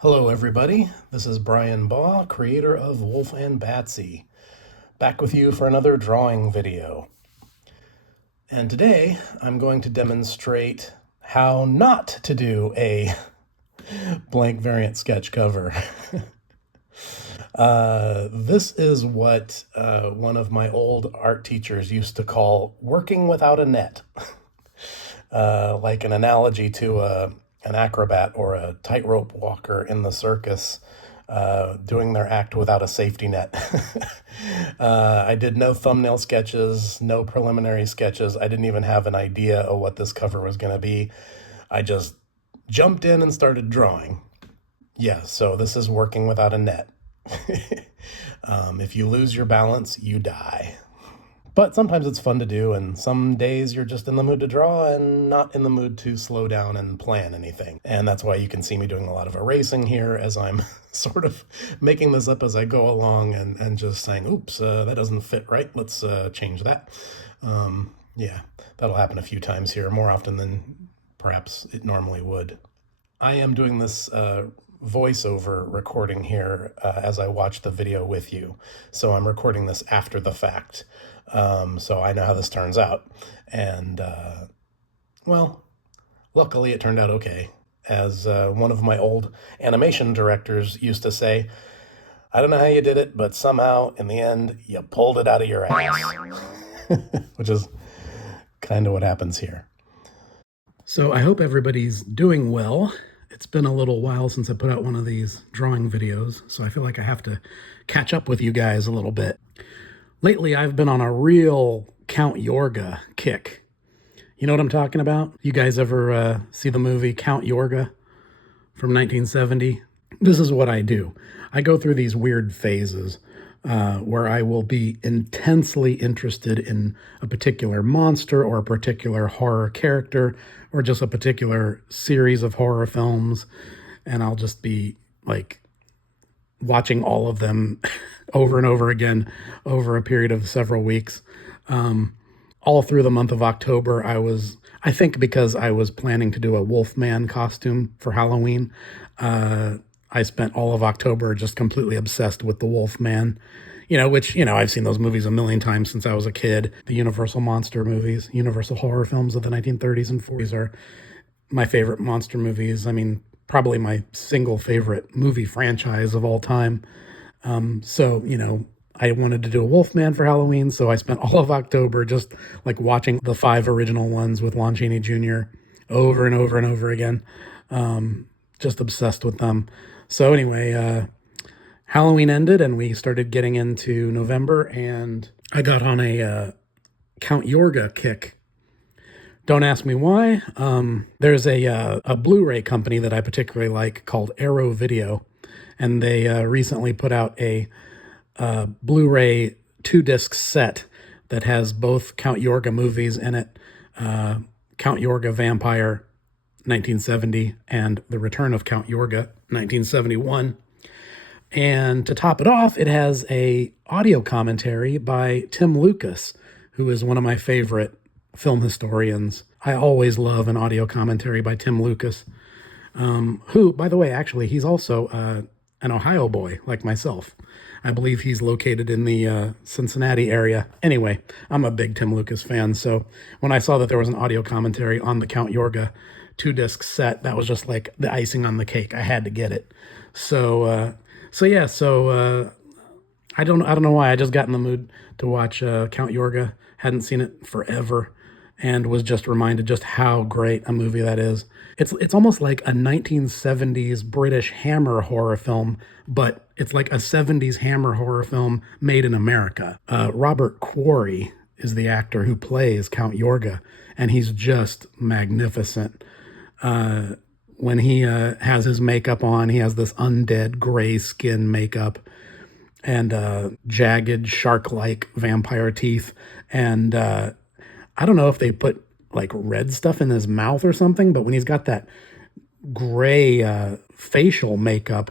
Hello, everybody. This is bryanbaugh, creator of Wulf and Batsy, back with you for another drawing video. And today I'm going to demonstrate how not to do a blank variant sketch cover. This is what one of my old art teachers used to call working without a net, like an analogy to an acrobat or a tightrope walker in the circus doing their act without a safety net. I did no thumbnail sketches, no preliminary sketches. I didn't even have an idea of what this cover was going to be. I just jumped in and started drawing. Yeah, so this is working without a net. If you lose your balance, you die. But sometimes it's fun to do, and some days you're just in the mood to draw and not in the mood to slow down and plan anything. And that's why you can see me doing a lot of erasing here as I'm sort of making this up as I go along and just saying, oops, that doesn't fit right. Let's change that. Yeah, that'll happen a few times here, more often than perhaps it normally would. I am doing this voiceover recording here as I watch the video with you. So I'm recording this after the fact. So I know how this turns out. And, well, luckily it turned out okay. As one of my old animation directors used to say, I don't know how you did it, but somehow, in the end, you pulled it out of your ass. Which is kind of what happens here. So I hope everybody's doing well. It's been a little while since I put out one of these drawing videos, so I feel like I have to catch up with you guys a little bit. Lately, I've been on a real Count Yorga kick. You know what I'm talking about? You guys ever see the movie Count Yorga from 1970? This is what I do. I go through these weird phases where I will be intensely interested in a particular monster or a particular horror character or just a particular series of horror films, and I'll just be like watching all of them over and over again over a period of several weeks. All through the month of October, I think because I was planning to do a Wolfman costume for Halloween, I spent all of October just completely obsessed with the Wolfman, which, I've seen those movies a million times since I was a kid. The Universal monster movies, Universal horror films of the 1930s and 40s are my favorite monster movies. I mean, probably my single favorite movie franchise of all time. So, I wanted to do a Wolfman for Halloween, so I spent all of October just like watching the 5 original ones with Lon Chaney Jr. over and over and over again. Just obsessed with them. So anyway, Halloween ended and we started getting into November, and I got on a Count Yorga kick. Don't ask me why. There's a Blu-ray company that I particularly like called Arrow Video, and they recently put out a Blu-ray 2-disc set that has both Count Yorga movies in it, Count Yorga Vampire 1970 and The Return of Count Yorga 1971. And to top it off, it has a audio commentary by Tim Lucas, who is one of my favorite film historians. I always love an audio commentary by Tim Lucas, who, by the way, actually, he's also an Ohio boy like myself. I believe he's located in the Cincinnati area. Anyway, I'm a big Tim Lucas fan, so when I saw that there was an audio commentary on the Count Yorga 2-disc set, that was just like the icing on the cake. I had to get it. So I don't know why I just got in the mood to watch Count Yorga. Hadn't seen it forever, and was just reminded just how great a movie that is. It's almost like a 1970s British Hammer horror film, but it's like a 70s Hammer horror film made in America. Robert Quarry is the actor who plays Count Yorga, and he's just magnificent. When he has his makeup on, he has this undead gray skin makeup and jagged shark-like vampire teeth. And I don't know if they put like red stuff in his mouth or something, but when he's got that gray facial makeup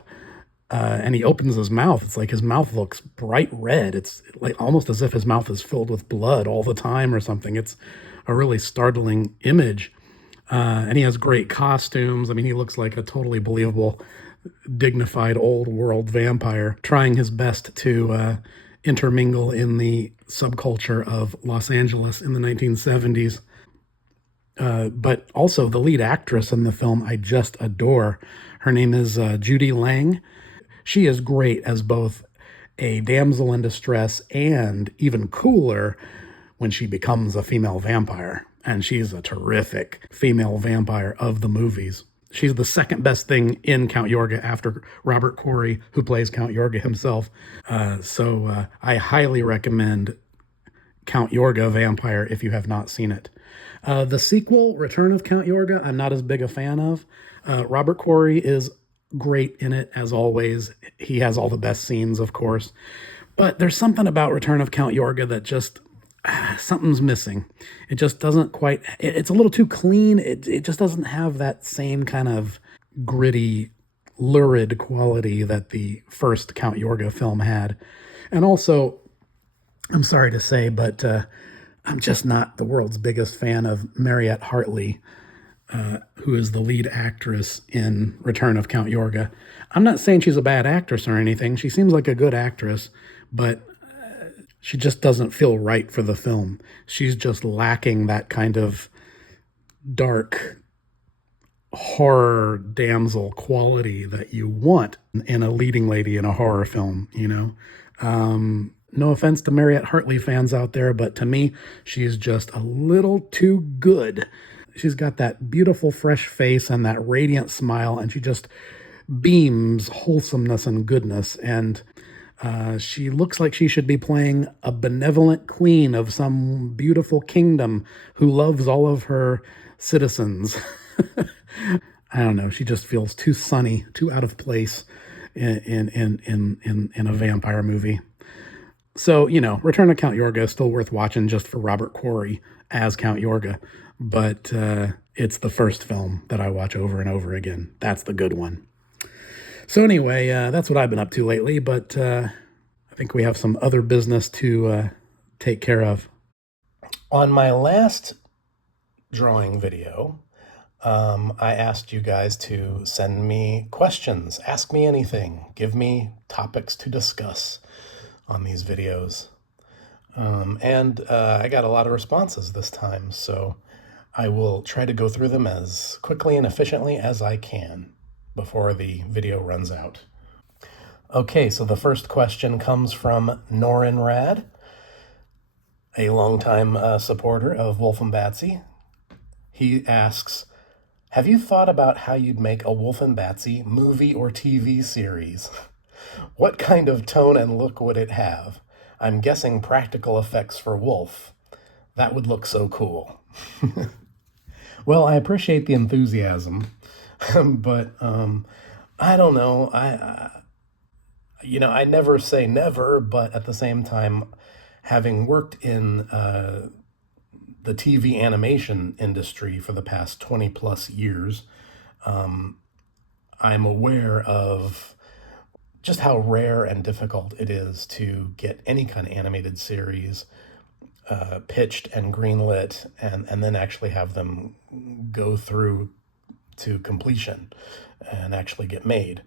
and he opens his mouth, it's like his mouth looks bright red. It's like almost as if his mouth is filled with blood all the time or something. It's a really startling image. And he has great costumes. I mean, he looks like a totally believable dignified old world vampire trying his best to intermingle in the subculture of Los Angeles in the 1970s. But also, the lead actress in the film I just adore. Her name is Judy Lang. She is great as both a damsel in distress and, even cooler, when she becomes a female vampire. And she's a terrific female vampire of the movies. She's the second best thing in Count Yorga after Robert Corey, who plays Count Yorga himself. So I highly recommend Count Yorga Vampire if you have not seen it. The sequel, Return of Count Yorga, I'm not as big a fan of. Robert Corey is great in it, as always. He has all the best scenes, of course. But there's something about Return of Count Yorga that just, something's missing. It just doesn't quite, it's a little too clean. It just doesn't have that same kind of gritty, lurid quality that the first Count Yorga film had. And also, I'm sorry to say, but I'm just not the world's biggest fan of Mariette Hartley, who is the lead actress in Return of Count Yorga. I'm not saying she's a bad actress or anything. She seems like a good actress, but she just doesn't feel right for the film. She's just lacking that kind of dark horror damsel quality that you want in a leading lady in a horror film, you know? No offense to Mariette Hartley fans out there, but to me, she's just a little too good. She's got that beautiful, fresh face and that radiant smile, and she just beams wholesomeness and goodness. And she looks like she should be playing a benevolent queen of some beautiful kingdom who loves all of her citizens. I don't know. She just feels too sunny, too out of place in a vampire movie. So, you know, Return of Count Yorga is still worth watching just for Robert Corey as Count Yorga. But it's the first film that I watch over and over again. That's the good one. So anyway, that's what I've been up to lately. But I think we have some other business to take care of. On my last drawing video, I asked you guys to send me questions, ask me anything, give me topics to discuss on these videos. And I got a lot of responses this time, so I will try to go through them as quickly and efficiently as I can before the video runs out. Okay, so the first question comes from Norin Rad, a longtime supporter of Wulf and Batsy. He asks, have you thought about how you'd make a Wulf and Batsy movie or TV series? What kind of tone and look would it have? I'm guessing practical effects for Wulf. That would look so cool. Well, I appreciate the enthusiasm, but I don't know. I never say never, but at the same time, having worked in the TV animation industry for the past 20 plus years, I'm aware of just how rare and difficult it is to get any kind of animated series pitched and greenlit and then actually have them go through to completion and actually get made.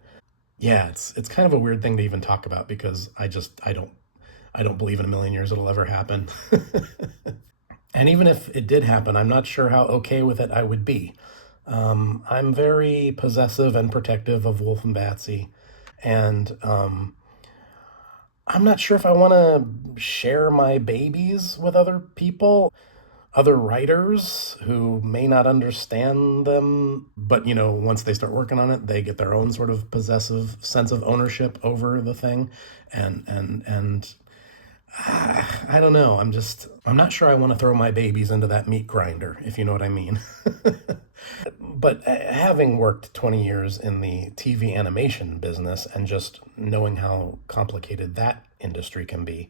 Yeah, it's kind of a weird thing to even talk about because I don't believe in a million years it'll ever happen. And even if it did happen, I'm not sure how okay with it I would be. I'm very possessive and protective of Wulf and Batsy, and I'm not sure if I want to share my babies with other people, other writers who may not understand them, but once they start working on it, they get their own sort of possessive sense of ownership over the thing, and I don't know. I'm not sure I want to throw my babies into that meat grinder, if you know what I mean. But having worked 20 years in the TV animation business and just knowing how complicated that industry can be,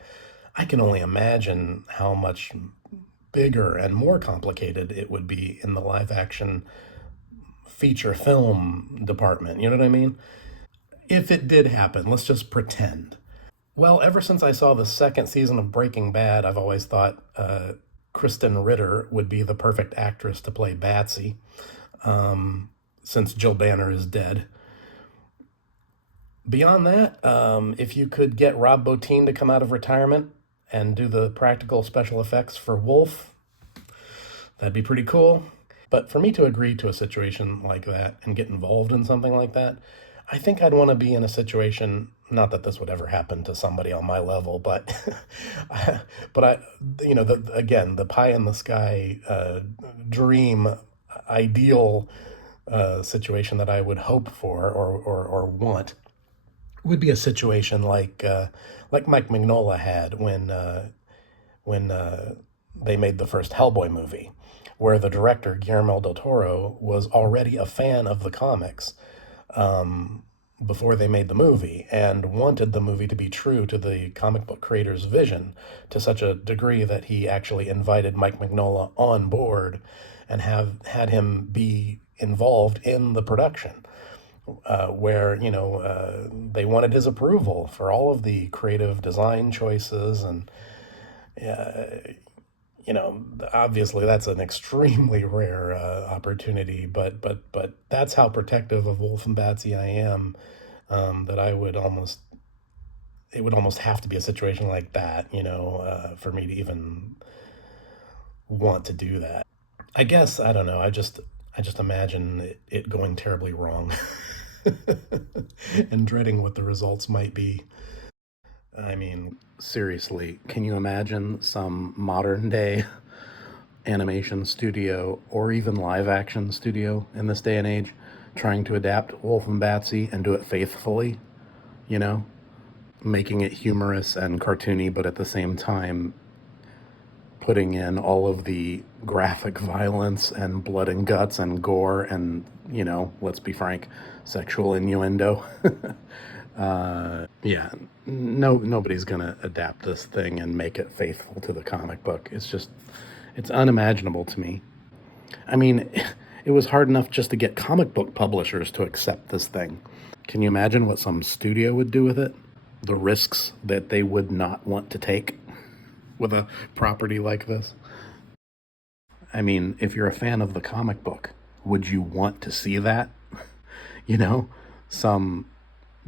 I can only imagine how much bigger and more complicated it would be in the live action feature film department. You know what I mean? If it did happen, let's just pretend. Well, ever since I saw the second season of Breaking Bad, I've always thought Kristen Ritter would be the perfect actress to play Batsy, since Jill Banner is dead. Beyond that, if you could get Rob Bottin to come out of retirement and do the practical special effects for Wolf, that'd be pretty cool. But for me to agree to a situation like that and get involved in something like that, I think I'd want to be in a situation. Not that this would ever happen to somebody on my level, but, but again, the pie in the sky dream, ideal situation that I would hope for or want would be a situation like Mike Mignola had when they made the first Hellboy movie, where the director Guillermo del Toro was already a fan of the comics before they made the movie and wanted the movie to be true to the comic book creator's vision to such a degree that he actually invited Mike Mignola on board and have had him be involved in the production where they wanted his approval for all of the creative design choices and obviously that's an extremely rare opportunity, but that's how protective of Wolf and Batsy I am. That I would almost it would almost have to be a situation like that, for me to even want to do that. I guess I don't know. I just imagine it going terribly wrong, and dreading what the results might be. I mean, seriously, can you imagine some modern day animation studio or even live action studio in this day and age trying to adapt Wolf and Batsy and do it faithfully, you know, making it humorous and cartoony, but at the same time putting in all of the graphic violence and blood and guts and gore and, let's be frank, sexual innuendo. Yeah, no, nobody's gonna adapt this thing and make it faithful to the comic book. It's unimaginable to me. I mean, it was hard enough just to get comic book publishers to accept this thing. Can you imagine what some studio would do with it? The risks that they would not want to take with a property like this? I mean, if you're a fan of the comic book, would you want to see that? You know, some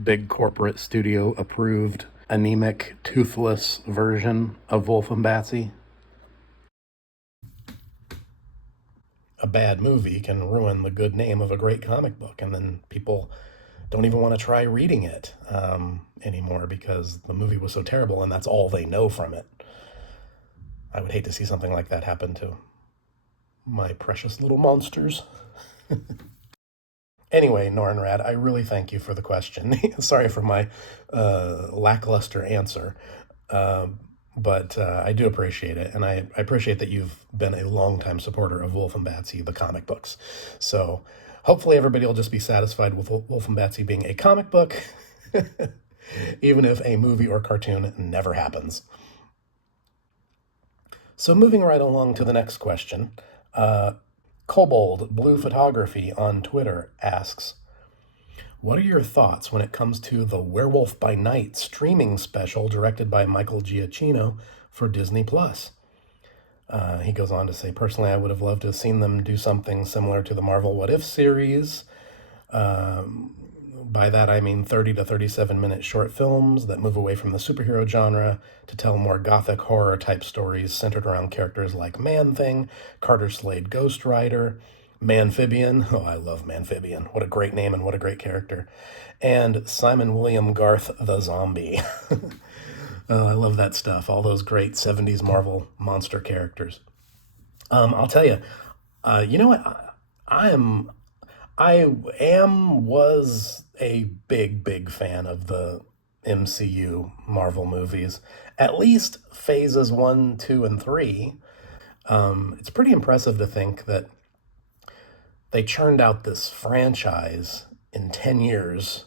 big corporate studio approved anemic, toothless version of Wolf and Batsy? A bad movie can ruin the good name of a great comic book, and then people don't even want to try reading it anymore because the movie was so terrible and that's all they know from it. I would hate to see something like that happen to my precious little monsters. Anyway, Nornrad, I really thank you for the question. Sorry for my lackluster answer, but I do appreciate it, and I appreciate that you've been a longtime supporter of Wolf and Batsy, the comic books. So hopefully everybody will just be satisfied with Wolf and Batsy being a comic book, even if a movie or cartoon never happens. So moving right along to the next question, Kobold Blue Photography on Twitter asks, what are your thoughts when it comes to the Werewolf by Night streaming special directed by Michael Giacchino for Disney Plus? He goes on to say, personally, I would have loved to have seen them do something similar to the Marvel What If series. By that, I mean 30 to 37-minute short films that move away from the superhero genre to tell more gothic horror type stories centered around characters like Man Thing, Carter Slade Ghost Rider, Manphibian. Oh, I love Manphibian. What a great name and what a great character. And Simon William Garth the Zombie. I love that stuff. All those great 70s Marvel monster characters. I'll tell you, you know what? I was a big fan of the MCU Marvel movies, at least phases one, two, and three. It's pretty impressive to think that they churned out this franchise in 10 years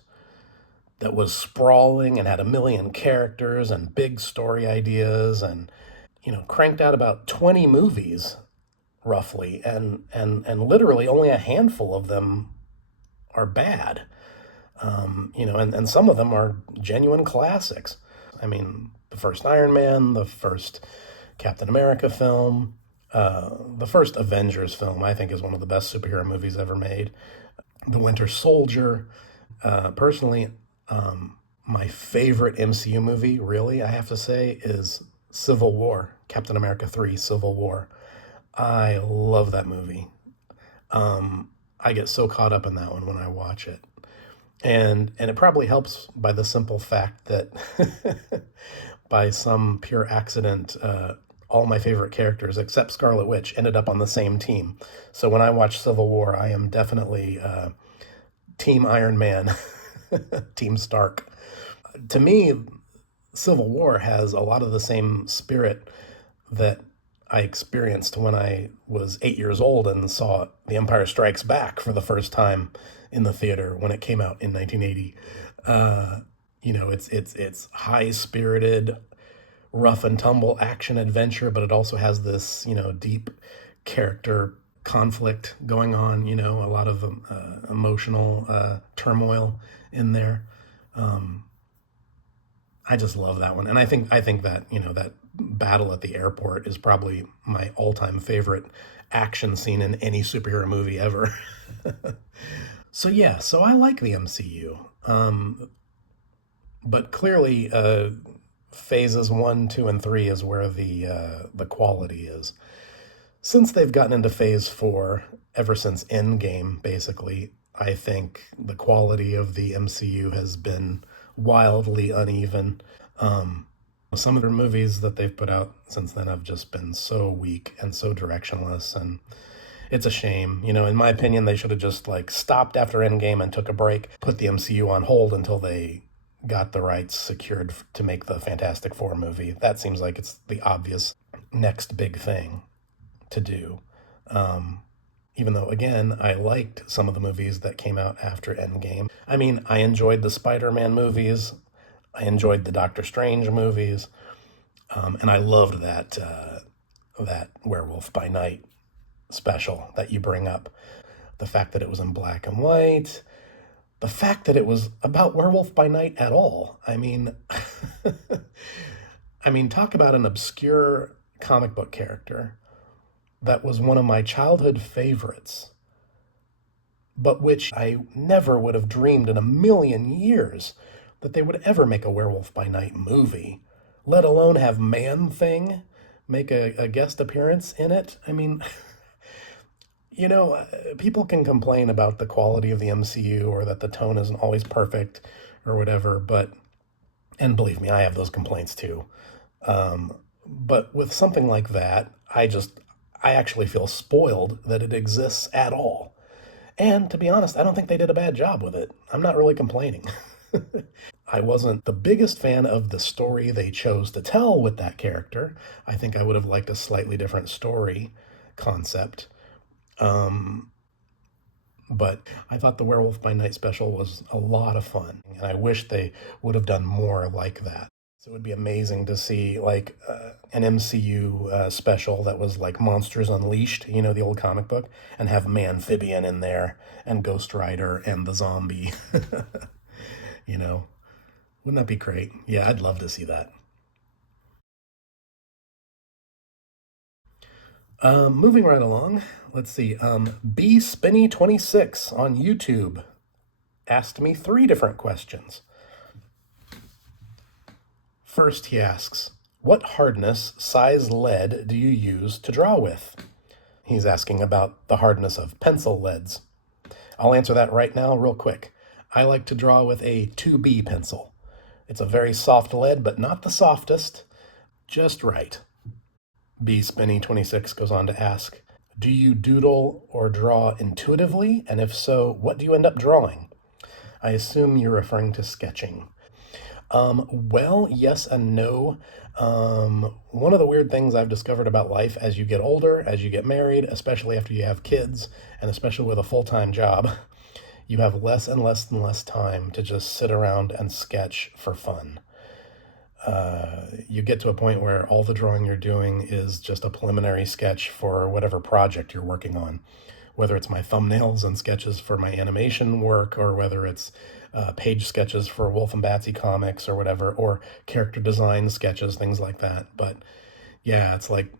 that was sprawling and had a million characters and big story ideas and, cranked out about 20 movies roughly, and literally only a handful of them are bad. And some of them are genuine classics. I mean, the first Iron Man, the first Captain America film, the first Avengers film, I think, is one of the best superhero movies ever made. The Winter Soldier. Personally, My favorite MCU movie, really, I have to say, is Civil War, Captain America 3 Civil War. I love that movie. I get so caught up in that one when I watch it. And it probably helps by the simple fact that by some pure accident, all my favorite characters except Scarlet Witch ended up on the same team. So when I watch Civil War, I am definitely Team Iron Man, Team Stark. To me, Civil War has a lot of the same spirit that I experienced when I was 8 years old and saw The Empire Strikes Back for the first time in the theater when it came out in 1980. It's high spirited, rough and tumble action adventure, but it also has this deep character conflict going on. A lot of emotional turmoil in there. I just love that one, and I think that that battle at the airport is probably my all-time favorite action scene in any superhero movie ever. So yeah, so I like the MCU, but clearly, phases one, two, and three is where the quality is. Since they've gotten into phase four, ever since Endgame, basically, I think the quality of the MCU has been wildly uneven. Some of the movies that they've put out since then have just been so weak and so directionless, and it's a shame. In my opinion, they should have just like stopped after Endgame and took a break, put the MCU on hold until they got the rights secured to make the Fantastic Four movie. That seems like it's the obvious next big thing to do. Even though, again, I liked some of the movies that came out after Endgame. I mean, I enjoyed the Spider Man movies, I enjoyed the Doctor Strange movies, and I loved that Werewolf by Night special that you bring up. The fact that it was in black and white, the fact that it was about Werewolf by Night at all. I mean, talk about an obscure comic book character that was one of my childhood favorites, but which I never would have dreamed in a million years that they would ever make a Werewolf by Night movie, let alone have Man Thing make a guest appearance in it. I mean, people can complain about the quality of the MCU or that the tone isn't always perfect or whatever, and believe me, I have those complaints too. But with something like that, I actually feel spoiled that it exists at all. And to be honest, I don't think they did a bad job with it. I'm not really complaining. I wasn't the biggest fan of the story they chose to tell with that character. I think I would have liked a slightly different story concept. But I thought the Werewolf by Night special was a lot of fun, and I wish they would have done more like that. So it would be amazing to see like an MCU special that was like Monsters Unleashed, the old comic book, and have Amphibian in there and Ghost Rider and the zombie. you know, wouldn't that be great? Yeah, I'd love to see that. Moving right along, let's see. B Spinny 26 on YouTube asked me three different questions. First, he asks, what hardness, size lead do you use to draw with? He's asking about the hardness of pencil leads. I'll answer that right now, real quick. I like to draw with a 2B pencil. It's a very soft lead, but not the softest, just right. B Spinny 26 goes on to ask, do you doodle or draw intuitively? And if so, what do you end up drawing? I assume you're referring to sketching. Well, yes and no. One of the weird things I've discovered about life as you get older, as you get married, especially after you have kids, and especially with a full time job, you have less and less and less time to just sit around and sketch for fun. You get to a point where all the drawing you're doing is just a preliminary sketch for whatever project you're working on, whether it's my thumbnails and sketches for my animation work, or whether it's page sketches for Wulf and Batsy comics or whatever, or character design sketches, things like that. But yeah, it's like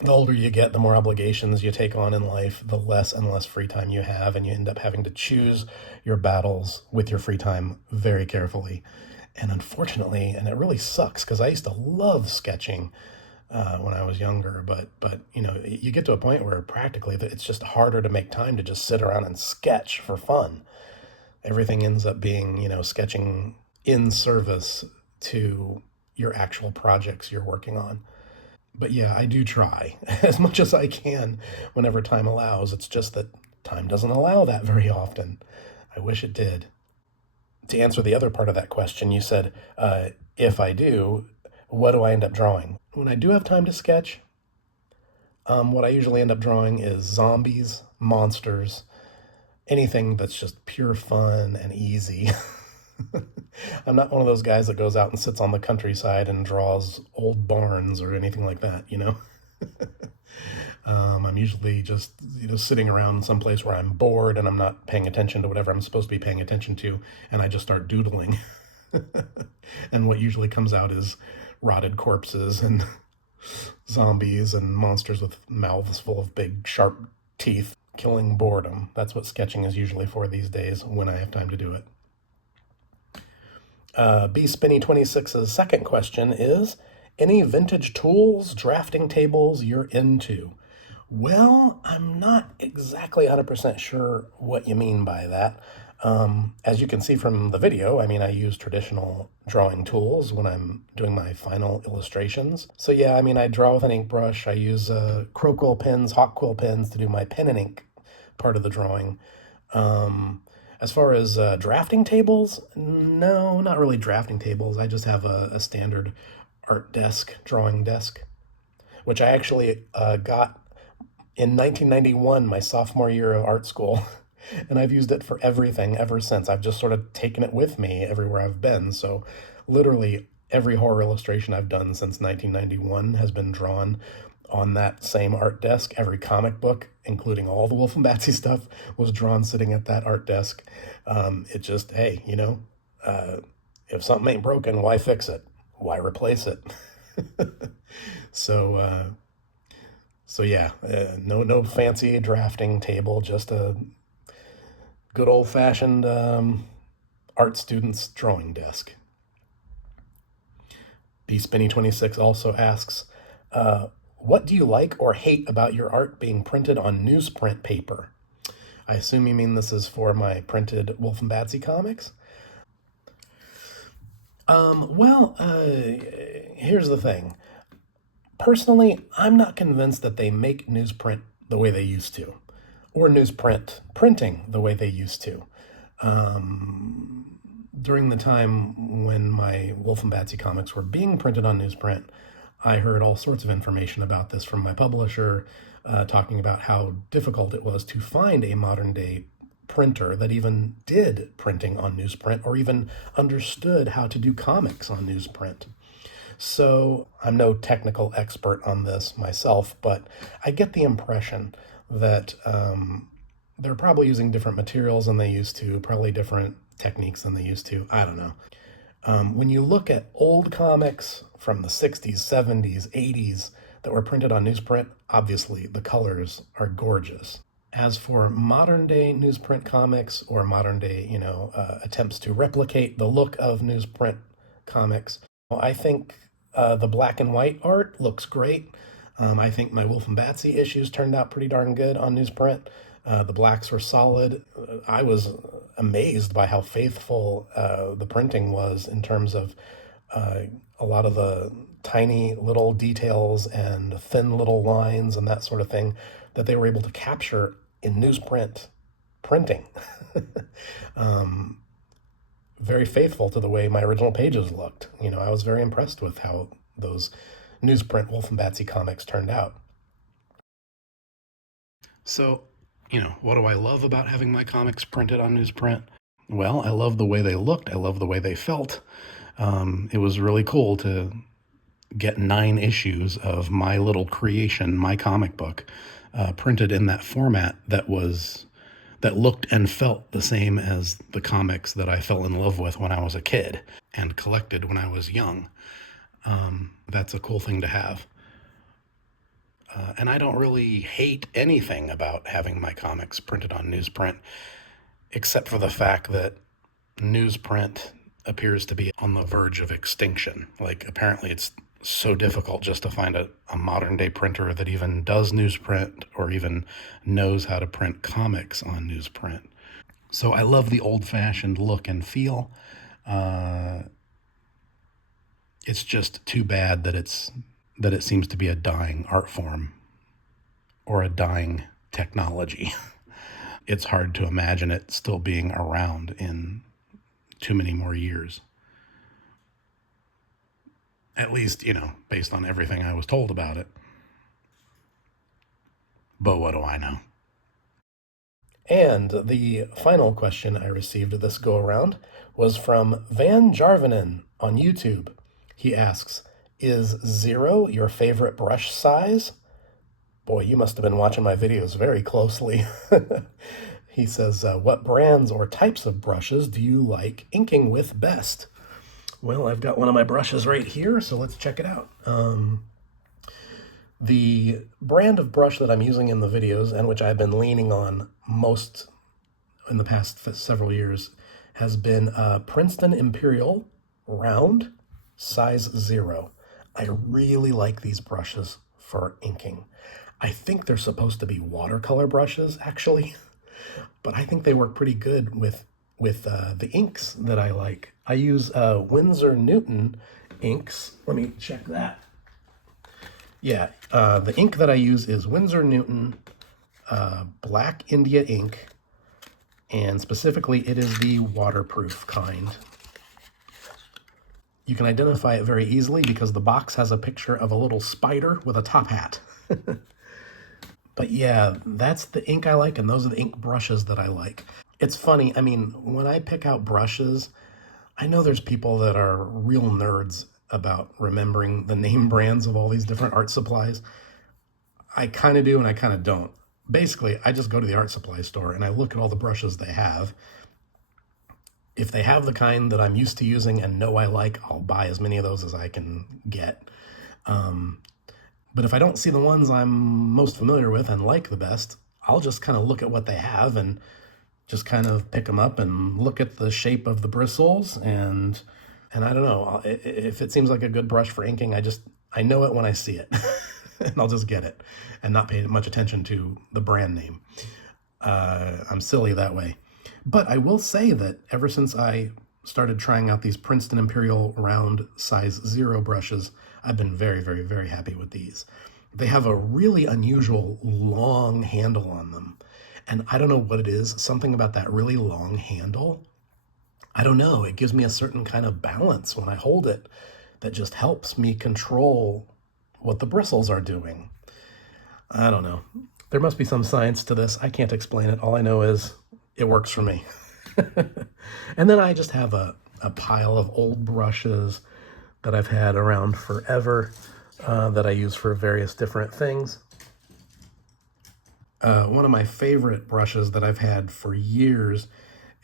The older you get, the more obligations you take on in life, the less and less free time you have, and you end up having to choose your battles with your free time very carefully. And unfortunately, and it really sucks because I used to love sketching when I was younger, but you get to a point where practically it's just harder to make time to just sit around and sketch for fun. Everything ends up being sketching in service to your actual projects you're working on. But yeah, I do try as much as I can whenever time allows. It's just that time doesn't allow that very often. I wish it did. To answer the other part of that question, you said, if I do, what do I end up drawing? When I do have time to sketch, what I usually end up drawing is zombies, monsters, anything that's just pure fun and easy. I'm not one of those guys that goes out and sits on the countryside and draws old barns or anything like that. I'm usually just sitting around someplace where I'm bored and I'm not paying attention to whatever I'm supposed to be paying attention to, and I just start doodling. And what usually comes out is rotted corpses and zombies and monsters with mouths full of big sharp teeth, killing boredom. That's what sketching is usually for these days when I have time to do it. B Spinny 26's second question is, any vintage tools, drafting tables you're into? Well, I'm not exactly 100% sure what you mean by that. As you can see from the video, I mean, I use traditional drawing tools when I'm doing my final illustrations. So yeah, I mean, I draw with an ink brush. I use crow quill pens, hawk quill pens to do my pen and ink part of the drawing. As far as drafting tables, no, not really drafting tables. I just have a standard art desk, drawing desk, which I actually got in 1991, my sophomore year of art school. And I've used it for everything ever since. I've just sort of taken it with me everywhere I've been. So literally every horror illustration I've done since 1991 has been drawn on that same art desk. Every comic book, including all the Wulf and Batsy stuff, was drawn sitting at that art desk. It just, hey, if something ain't broken, why fix it? Why replace it? So, yeah, no fancy drafting table, just a good old fashioned art student's drawing desk. B Spinny 26 also asks, what do you like or hate about your art being printed on newsprint paper? I assume you mean this is for my printed Wulf and Batsy comics. Well, here's the thing. Personally, I'm not convinced that they make newsprint the way they used to, or newsprint printing the way they used to. During the time when my Wulf and Batsy comics were being printed on newsprint, I heard all sorts of information about this from my publisher, talking about how difficult it was to find a modern day printer that even did printing on newsprint or even understood how to do comics on newsprint. So I'm no technical expert on this myself, but I get the impression that they're probably using different materials than they used to, probably different techniques than they used to. I don't know. When you look at old comics from the 60s, 70s, 80s that were printed on newsprint, obviously the colors are gorgeous. As for modern day newsprint comics or modern day, attempts to replicate the look of newsprint comics, well, I think the black and white art looks great. I think my Wulf and Batsy issues turned out pretty darn good on newsprint. The blacks were solid. I was amazed by how faithful the printing was in terms of a lot of the tiny little details and thin little lines and that sort of thing that they were able to capture in newsprint printing. Very faithful to the way my original pages looked. I was very impressed with how those newsprint Wulf and Batsy comics turned out. So, what do I love about having my comics printed on newsprint? Well, I love the way they looked. I love the way they felt. It was really cool to get 9 issues of my little creation, my comic book, printed in that format that looked and felt the same as the comics that I fell in love with when I was a kid and collected when I was young. That's a cool thing to have. And I don't really hate anything about having my comics printed on newsprint, except for the fact that newsprint appears to be on the verge of extinction. Like, apparently, it's so difficult just to find a modern day printer that even does newsprint or even knows how to print comics on newsprint. So I love the old fashioned look and feel. Uh, it's just too bad that it seems to be a dying art form or a dying technology. It's hard to imagine it still being around in too many more years. At least, based on everything I was told about it. But what do I know? And the final question I received this go around was from Van Jarvinen on YouTube. He asks, "Is 0 your favorite brush size?" Boy, you must have been watching my videos very closely. He says, "What brands or types of brushes do you like inking with best?" Well, I've got one of my brushes right here, so let's check it out. The brand of brush that I'm using in the videos, and which I've been leaning on most in the past several years, has been Princeton Imperial Round Size 0. I really like these brushes for inking. I think they're supposed to be watercolor brushes, actually, but I think they work pretty good with the inks that I like. I use Winsor Newton inks. Let me check that. Yeah, the ink that I use is Winsor Newton Black India ink, and specifically it is the waterproof kind. You can identify it very easily because the box has a picture of a little spider with a top hat. But yeah, that's the ink I like, and those are the ink brushes that I like. It's funny, I mean, when I pick out brushes, I know there's people that are real nerds about remembering the name brands of all these different art supplies. I kind of do and I kind of don't. Basically, I just go to the art supply store and I look at all the brushes they have. If they have the kind that I'm used to using and know I like, I'll buy as many of those as I can get. But if I don't see the ones I'm most familiar with and like the best, I'll just kind of look at what they have and just kind of pick them up and look at the shape of the bristles, and I don't know, if it seems like a good brush for inking, I know it when I see it. And I'll just get it and not pay much attention to the brand name. I'm silly that way. But I will say that ever since I started trying out these Princeton Imperial Round Size 0 brushes, I've been very, very, very happy with these. They have a really unusual long handle on them. And I don't know what it is, something about that really long handle. I don't know, it gives me a certain kind of balance when I hold it that just helps me control what the bristles are doing. I don't know. There must be some science to this. I can't explain it. All I know is it works for me. And then I just have a pile of old brushes that I've had around forever that I use for various different things. One of my favorite brushes that I've had for years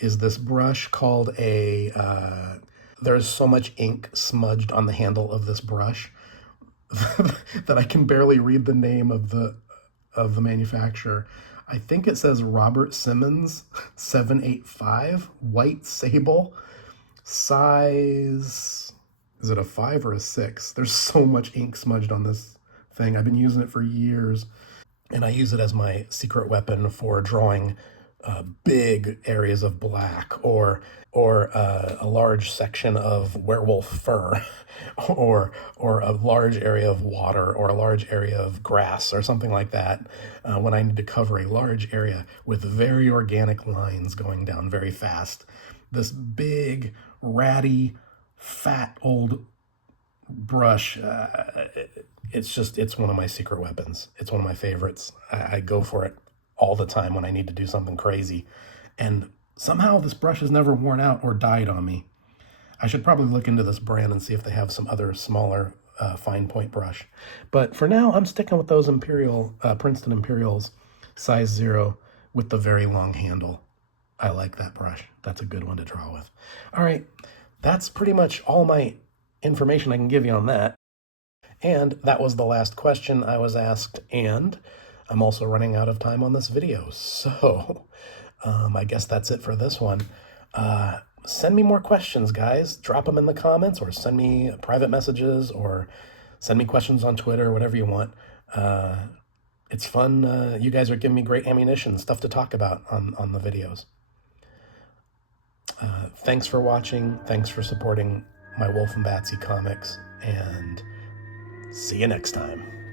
is this brush called there's so much ink smudged on the handle of this brush that I can barely read the name of the manufacturer. I think it says Robert Simmons 785 White Sable size. Is it a 5 or a 6? There's so much ink smudged on this thing. I've been using it for years, and I use it as my secret weapon for drawing big areas of black, or a large section of werewolf fur, or a large area of water, or a large area of grass, or something like that. When I need to cover a large area with very organic lines going down very fast, this big, ratty, fat old brush. It's one of my secret weapons. It's one of my favorites. I go for it all the time when I need to do something crazy. And somehow this brush has never worn out or died on me. I should probably look into this brand and see if they have some other smaller fine point brush. But for now, I'm sticking with those Princeton Imperials size 0 with the very long handle. I like that brush. That's a good one to draw with. All right, that's pretty much all my information I can give you on that. And that was the last question I was asked, and I'm also running out of time on this video. So I guess that's it for this one. Send me more questions, guys. Drop them in the comments or send me private messages or send me questions on Twitter, whatever you want. It's fun. You guys are giving me great ammunition, stuff to talk about on the videos. Thanks for watching. Thanks for supporting my Wulf and Batsy comics. And see you next time.